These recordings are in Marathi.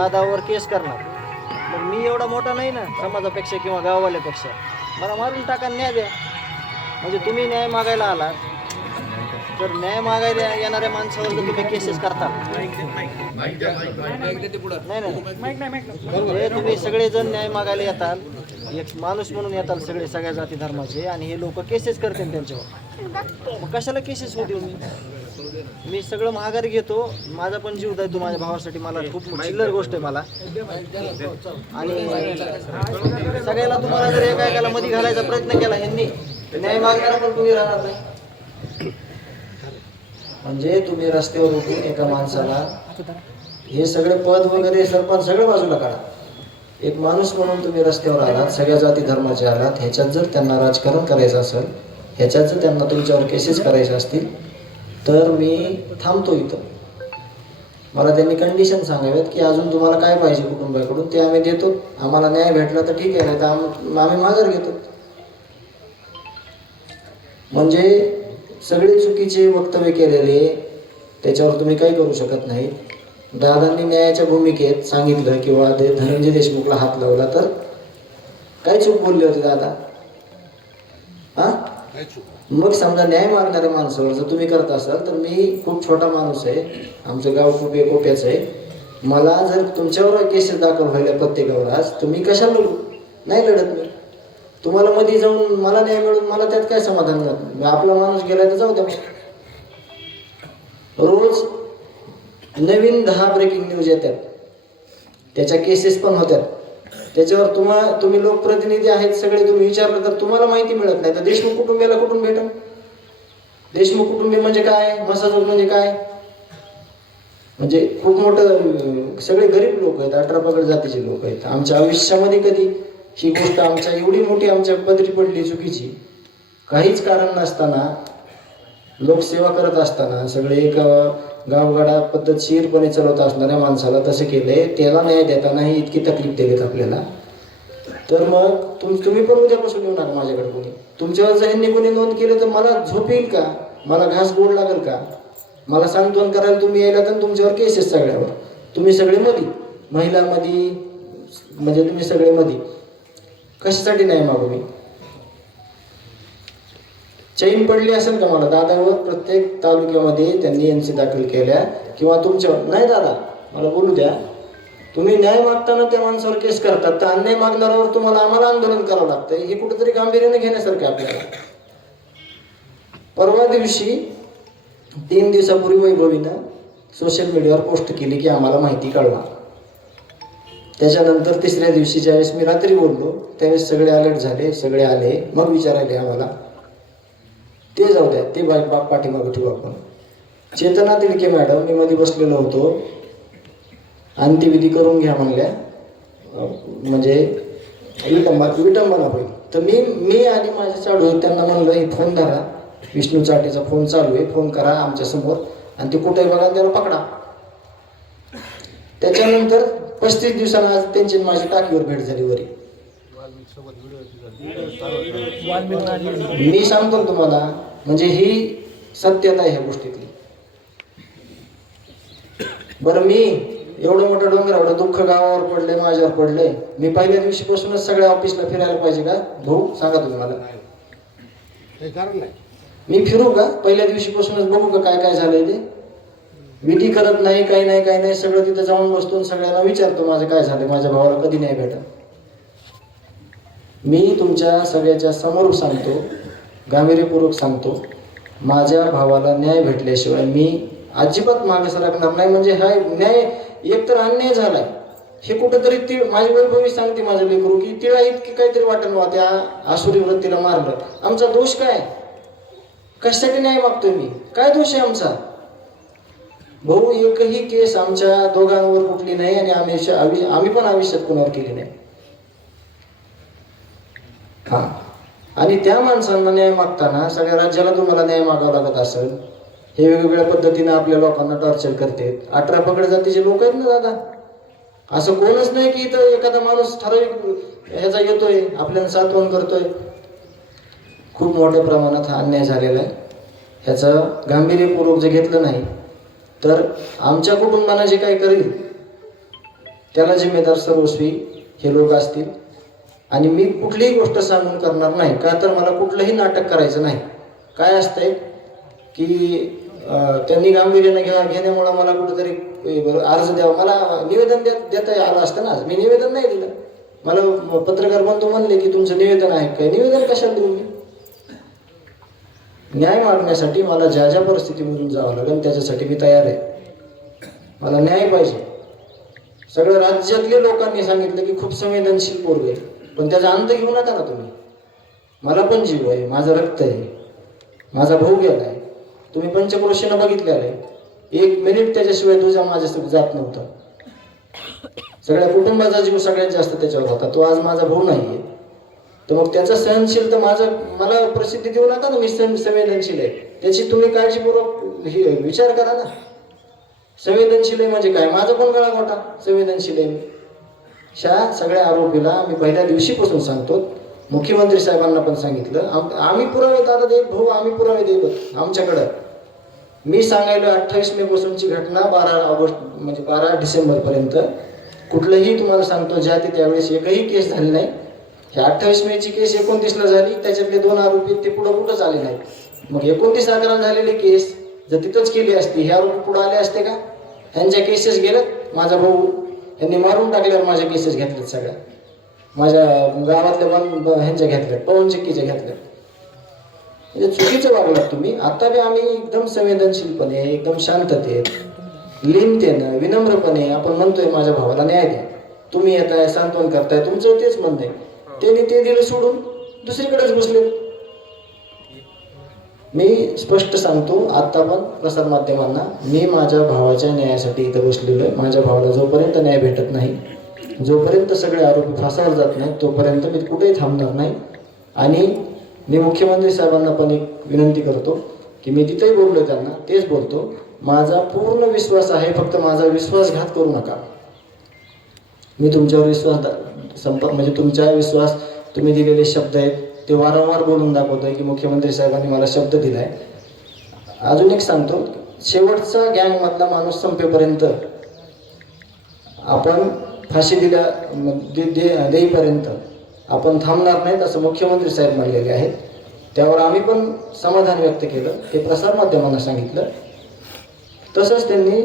दादावर केस करणार. मग मी एवढा मोठा नाही ना समाजापेक्षा किंवा गाववाल्यापेक्षा. मला मारून टाका न्याय द्या. म्हणजे तुम्ही न्याय मागायला आलात तर न्याय मागायला येणाऱ्या माणसावर जर तुम्ही केसेस करता. नाही नाही. हे तुम्ही सगळेजण न्याय मागायला येताल. एक माणूस म्हणून येताल सगळे सगळ्या जाती धर्माचे. आणि हे लोक केसेस करतील त्यांच्यावर. मग कशाला केसेस होते मी? मी सगळं महागारी घेतो. माझा पण जीव जायतो माझ्या भावासाठी. मला खूप चिल्लर गोष्ट आहे मला. आणि सगळ्याला तुम्हाला जर एका एकाला मध्ये घालायचा प्रयत्न केला ह्यांनी तर न्याय मागणारा पण तुम्ही राहणार नाही. म्हणजे तुम्ही रस्त्यावर उठून एका माणसाला हे सगळे पद वगैरे सरपंच सगळं बाजूला काढा. एक माणूस म्हणून तुम्ही रस्त्यावर आलात सगळ्या जाती धर्माचे आलात ह्याच्यात जर त्यांना राजकारण करायचं असेल ह्याच्यात जर त्यांना तुमच्यावर केसेस करायचे असतील तर मी थांबतो इथं. मला त्यांनी कंडिशन सांगाव्यात की अजून तुम्हाला काय पाहिजे कुटुंबाकडून ते आम्ही देतो. आम्हाला न्याय भेटला तर ठीक आहे नाही तर आम- आम्ही माघार घेतो. म्हणजे सगळे चुकीचे वक्तव्य केलेले त्याच्यावर तुम्ही काही करू शकत नाही दादांनी न्यायाच्या भूमिकेत सांगितलं किंवा ते धनंजय देशमुखला हात लावला तर? काय चूक बोलले होते दादा? हा? मग समजा न्याय मागणाऱ्या माणसावर जर तुम्ही करत असाल तर मी खूप छोटा माणूस आहे. आमचं गाव खूप एकोप्याचं आहे. मला जर तुमच्यावर केसेस दाखल व्हायला प्रत्येकावर आज तुम्ही कशाला लढू? नाही लढत मी. तुम्हाला मध्ये जाऊन मला न्याय मिळून मला त्यात काय समाधान नाही आपला माणूस गेला तर जाऊ द्या. रोज नवीन दहा ब्रेकिंग न्यूज येतात. त्याच्या केसेस पण होत्यात त्याच्यावर तुम्हा तुम्ही लोकप्रतिनिधी आहेत सगळे तुम्ही विचारलं तर तुम्हाला माहिती मिळत नाही. तर देशमुख कुटुंबियाला कुठून भेटल देशमुख कुटुंबी म्हणजे काय? मसाजोग म्हणजे काय? म्हणजे खूप मोठं सगळे गरीब लोक आहेत अठरा पगड जातीचे लोक आहेत. आमच्या आयुष्यामध्ये कधी ही गोष्ट आमच्या एवढी मोठी आमच्या पदरी पडली चुकीची. काहीच कारण नसताना लोकसेवा करत असताना सगळे एक गावगाडा पद्धतशीरपणे चालवत असणाऱ्या माणसाला तसं केलंय. त्याला न्याय देतानाही इतकी तकलीफ दिलीत आपल्याला. तर मग तुम तुम्ही पण उद्यापासून येऊ नका माझ्याकडे कोणी. तुमच्यावर जर ह्यांनी कोणी नोंद केलं तर मला झोप येईल का? मला घास गोड लागेल का? मला सांत्वन करायला तुम्ही यायला तर तुमच्यावर केसेस सगळ्यावर. तुम्ही सगळे मधी. महिलांमध्ये म्हणजे तुम्ही सगळे मधी. कशासाठी नाही मागू मी? चैन पडली असेल का मला? दादावर प्रत्येक तालुक्यामध्ये त्यांनी एन सी दाखल केल्या किंवा तुमच्यावर. नाही दादा मला बोलू द्या. तुम्ही न्याय मागताना त्या माणसावर केस करतात तर अन्याय मागणाऱ्यावर तुम्हाला आम्हाला आंदोलन करावं लागतं हे कुठेतरी गांभीर्याने घेण्यासारखं आपल्याला. परवा दिवशी तीन दिवसापूर्वी वैभवीनं सोशल मीडियावर पोस्ट केली की आम्हाला माहिती कळवा. त्याच्यानंतर तिसऱ्या दिवशी ज्यावेळेस मी रात्री बोललो त्यावेळेस सगळे अलर्ट झाले सगळे आले. मग विचारायले आम्हाला. ते जाऊ द्या ते बाईक बाप पाठीमागं ठेवू आपण. चेतना तिडके मॅडम मी मध्ये बसलेलो होतो. अंत्यविधी करून घ्या म्हणल्या. म्हणजे विटंबा विटंबना होईल तर मी मी आणि माझे चालू त्यांना म्हणलं हे फोन धरा. विष्णू चाटेचा फोन चालू आहे फोन करा आमच्यासमोर आणि ते कुठे बघा त्याला पकडा. त्याच्यानंतर पस्तीस दिवसांना आज त्यांची माझी टाकीवर भेट झाली वरी. मी सांगतो ना तुम्हाला म्हणजे ही सत्यता आहे ह्या गोष्टीतली. बरं मी एवढं मोठं डोंगर एवढं दुःख गावावर पडलंय माझ्यावर पडलंय. मी पहिल्या दिवशीपासूनच सगळ्या ऑफिसला फिरायला पाहिजे का? भाऊ सांगा तुम्ही मला. काही कारण नाही. मी फिरू का? पहिल्या दिवशीपासूनच बघू का काय काय झालंय ते? विधी करत नाही काही नाही काही नाही सगळं तिथं जाऊन बसतो सगळ्यांना विचारतो माझं काय झालंय माझ्या भावाला कधी नाही भेटत. मी तुमच्या सगळ्याच्या समोर सांगतो गांभीर्यपूर्वक सांगतो माझ्या भावाला न्याय भेटल्याशिवाय मी अजिबात मागे सरकणार नाही. म्हणजे हा न्याय एकतर अन्याय झालाय. हे कुठंतरी ती माझी वैभवी सांगते माझे लेकरू की तिला इतकी काहीतरी वाटण बा त्या आसुरी वृत्तीला मारलं. आमचा दोष काय? कशासाठी न्याय मागतोय मी? काय दोष आहे आमचा? भाऊ एकही केस आमच्या दोघांवर कुठली नाही आणि आम्ही आम्ही पण आयुष्यात कुणावर केली नाही. आणि त्या माणसांना न्याय मागताना सगळ्या राज्याला तुम्हाला न्याय मागावा लागत असेल हे वेगवेगळ्या पद्धतीने आपल्या लोकांना टॉर्चर करते. अठरा पकड जातीचे लोक आहेत ना दादा? असं कोणच नाही की इथं एखादा माणूस ठराविक ह्याचा येतोय आपल्याला सातवण करतोय. खूप मोठ्या प्रमाणात हा अन्याय झालेला आहे. ह्याचं गांभीर्यपूर्वक जर घेतलं नाही तर आमच्या कुटुंबानं जे काही करील त्याला जिम्मेदार सर्वस्वी हे लोक असतील. आणि मी कुठलीही गोष्ट सांगून करणार नाही का तर मला कुठलंही नाटक करायचं नाही. काय असतंय? की त्यांनी गांभीर्यानं घ्या घेण्यामुळं मला कुठेतरी अर्ज द्यावा. मला निवेदन देत देता आलं असतं ना मी निवेदन नाही दिलं. मला पत्रकार बंधू म्हणले की तुमचं निवेदन आहे काय निवेदन कशाला देऊ मी? न्याय मागण्यासाठी मला ज्या ज्या परिस्थितीमधून जावं लागेल त्याच्यासाठी मी तयार आहे. मला न्याय पाहिजे. सगळं राज्यातले लोकांनी सांगितलं की खूप संवेदनशील पोरग आहे. पण त्याचा अंत घेऊ नका ना तुम्ही. मला पण जीव आहे माझं रक्त आहे माझा भाऊ गेला आहे तुम्ही पंचक्रोशीनं बघितलेलं आहे. एक मिनिट त्याच्याशिवाय तुझा माझ्यासोबत जात नव्हता. सगळ्या कुटुंबाचा जीव सगळ्यात जास्त त्याच्यावर होता. तो आज माझा भाऊ नाही आहे तर मग त्याचा सहनशील तर माझं मला प्रसिद्धी देऊ नका ना मी संवेदनशील आहे. त्याची तुम्ही काळजीपूर्वक हे विचार करा ना. संवेदनशील आहे म्हणजे काय? माझा पण गळा मोठा संवेदनशील आहे मी. अशा सगळ्या आरोपीला मी पहिल्या दिवशीपासून सांगतो. मुख्यमंत्री साहेबांना पण सांगितलं. आम- आम्ही पुरावे दादा देत भाऊ आम्ही पुरावे देत आमच्याकडं. मी सांगायलो अठ्ठावीस मे पासूनची घटना बारा ऑगस्ट म्हणजे बारा डिसेंबरपर्यंत. कुठलंही तुम्हाला सांगतो ज्या ते त्यावेळेस एकही केस झाली नाही. ह्या अठ्ठावीस मेची केस एकोणतीसला झाली त्याच्यातले दोन आरोपी ते पुढं कुठंच आले नाहीत. मग एकोणतीस अकरा झालेली केस जर तिथंच केली असती हे आरोपी पुढं आले असते का? त्यांच्या केसेस गेल्यात? माझा भाऊ यांनी मारून टाकल्यावर माझ्या केसेस घेतल्यात सगळ्या माझ्या गावातल्या पण ह्यांच्या घेतल्यात पवन चक्कीच्या घेतल्यात म्हणजे चुकीचं वागलात तुम्ही. आता बी आम्ही एकदम संवेदनशीलपणे एकदम शांततेत लीनतेनं विनम्रपणे आपण म्हणतोय माझ्या भावाला न्याय द्या. तुम्ही येताय सांत्वन करताय तुमचं तेच म्हणणं आहे. त्यांनी ते दिलं सोडून दुसरीकडेच घुसले मी स्पष्ट सांगतो आता पण प्रसार माध्यमांना मी माझ्या भावाच्या न्यायासाठी इथं बसलेलो आहे. माझ्या भावाला जोपर्यंत न्याय भेटत नाही जोपर्यंत सगळे आरोपी फासावर जात नाहीत तोपर्यंत मी कुठेही थांबणार नाही. आणि मी मुख्यमंत्री साहेबांना पण एक विनंती करतो की मी तिथेही बोललो त्यांना तेच बोलतो माझा पूर्ण विश्वास आहे फक्त माझा विश्वासघात करू नका. मी तुमच्यावर विश्वास दा- म्हणजे तुमचा विश्वास तुम्ही दिलेले शब्द आहेत ते वारंवार बोलून दाखवतोय की मुख्यमंत्री साहेबांनी मला शब्द दिलाय. अजून एक सांगतो शेवटचा गँगमधला माणूस संपेपर्यंत आपण फाशी दिल्या दे- दे- देईपर्यंत आपण थांबणार नाहीत असं मुख्यमंत्री साहेब म्हणलेले आहेत. त्यावर आम्ही पण समाधान व्यक्त केलं ते प्रसार माध्यमांना सांगितलं. तसंच त्यांनी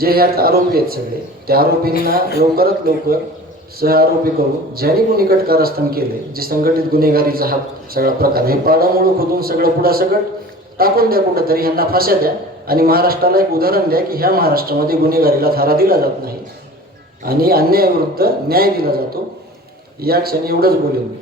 जे ह्यात आरोपी आहेत सगळे त्या आरोपींना लवकरात लवकर सहआरोपी करून ज्यांनी गुन्हे कारस्थान केले जे संघटित गुन्हेगारीचा हा सगळा प्रकार हे पाडामुळं खोदून सगळं पुढासकट टाकून द्या कुठंतरी ह्यांना फाश्या द्या. आणि महाराष्ट्राला एक उदाहरण द्या की ह्या महाराष्ट्रामध्ये गुन्हेगारीला थारा दिला जात नाही. आणि अन्यायाविरुद्ध न्याय दिला जातो. या क्षणी एवढंच बोलेन मी.